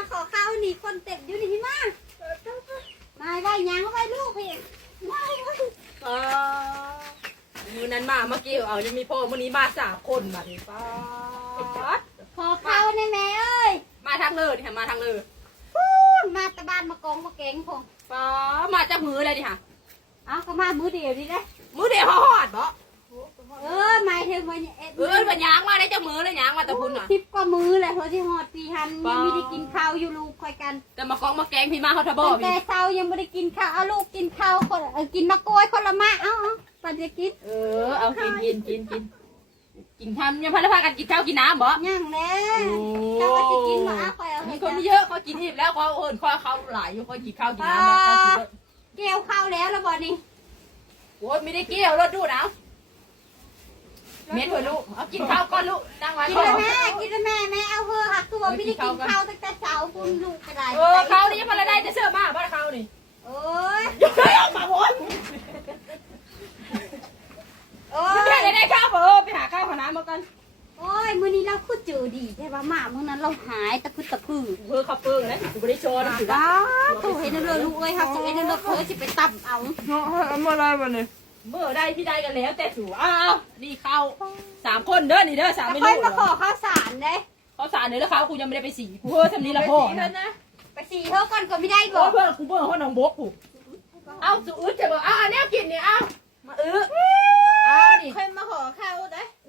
มาขอข้าวหนีคนเต็มอยู่นี่มาได้ยังก็ไปลูกพี่มือนั้นมาเมื่อกี้เอาจะมีพ่อมื้อนี้มา3 คนบัดนี้ป้าขอข้าวในแม่เอ้ยมาทางเลยดิค่ะมาทางเลยมาตะบ้านมากองมาเก่งพงป้ามาจากมือเลยดิค่ะเอาก็มามือเดียวดิได้มือเดียวฮอดบ่หมายถึงวันวันยางมาได้จากมือเลยยางมาตะพุนอ่ะ10 กว่ามือเลยเพราะที่ฮอดปีหันยังไม่ได้กินข้าวอยู่ลูกคอยกันแต่มากองมาแกงพี่มาเขาทะบ่แต่เช้ายังไม่ได้กินข้าวเอาลูกกินข้าวคนกินมะกล้วยคนละมาเอาปันจะกินเอากินทำยังพากันกินข้าวกินน้ำบ่ยังแล้วเจ้าก็จะกินมาคอยเอาให้คนเยอะเขากินอิ่มแล้วเขาเขาหลายอยู่เขากินข้าวกินน้ำเกี่ยวข้าวแล้วบ่นี่โอ้ยไม่ได้เกี่ยวรถดูนะเม็ดหัวลูกเอากินข้าวก่อนลูกนั่งไว้กินแล้วแม่เอาเพื่อหักตัวไม่ได้กินข้าวตั้งแต่เช้าคุณลูกไปได้ข้าวนี้มันอะไรจะเชื่อมาบ้านข้าวนี่โอ้ยออกมาหมดไม่ได้ข้าวไปหาข้าวขนาดมากันโอ้ยมื้อนี้เราคือเจอดีใช่ป่ะหมามื้อนั้นเราหายตะพื้ข้าวเปิ้งนะกูไม่ได้โชว์นะถือว่าตัวเห็นเลยลูกเอ้ยครับเห็นเลยเพื่อจะไปตับเอามาได้วันนี้เมื่อได้พี่ได้กันแล้วแต่สูนี่ข้าว3 คนเด้อนี่เด้อ3 เมนูค่อยมาขอข้าวสารเด้ข้าวสารเด้อแล้วข้าวกูยังไม่ได้ไปสีกูทำนี้ละพ่อนะไปสีเท่ากันก็ไม่ได้บ่เพื่อนกูเพื่อนเขาหนองบกกูเอาสูอึดจะบอกอันนี้กินนี่มานี่ค่อยมาขอข้าว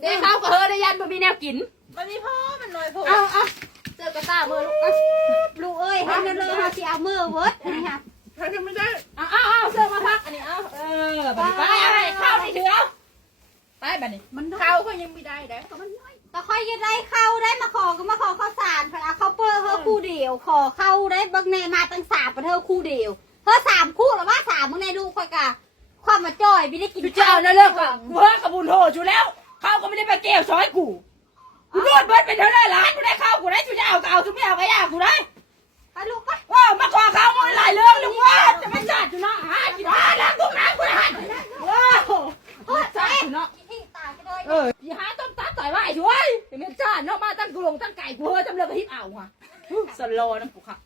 ได้ข้าวก็ได้ยันมันมีแนวกินมันมีพ่อมันหน่อยพ่อเจอกระต้ามือลูกเอ้ยให้นั่นเลยเขาจะเอามือเวิร์ดนี่ค่ะไม่ได้เสื้อมาพักอันนี้ไปข้าวนี่เถอะไปแบบนี้มันข้าวก็ยังไม่ได้มันน้อยแต่ค่อยจะได้ข้าวได้มาขอก็มาขอข้าวสารพเอาข้าวเปอร์เธอคู่เดียวขอข้าวได้บางแน่มาตั้ง3ประเธอคู่เดียวเธอ3 คู่หรือว่า3บางแน่ลูกค่อยกะความมาจ่อยไม่ได้กินข้าวนั่นเลิกก่อนกูเฮ้กระบุนโหชูแล้วข้าวก็ไม่ได้ไปเกี่ยวช้อยกูโดนเบิร์ดเป็นเท่าไรล้านกูได้ข้าวกูได้ชูจะเอาก็เอาชูไม่เอาก็ยากกูได้ไปลูกไปมาขอข้าวมึงหลายเรื่องลุงว่าจะไม่จัดอยู่เนาะกินล้างกุ้งน้ำกูได้ว้าวจัดอยู่เนาะอย่าหาต้มตัดต่อยว่าไอ้ช่วยเป็นจัดเนาะมาตั้งกูลงตั้งไก่กูเฮ้จำเรื่องกระทิบเอาว่ะสโลน้ำกูค่ะ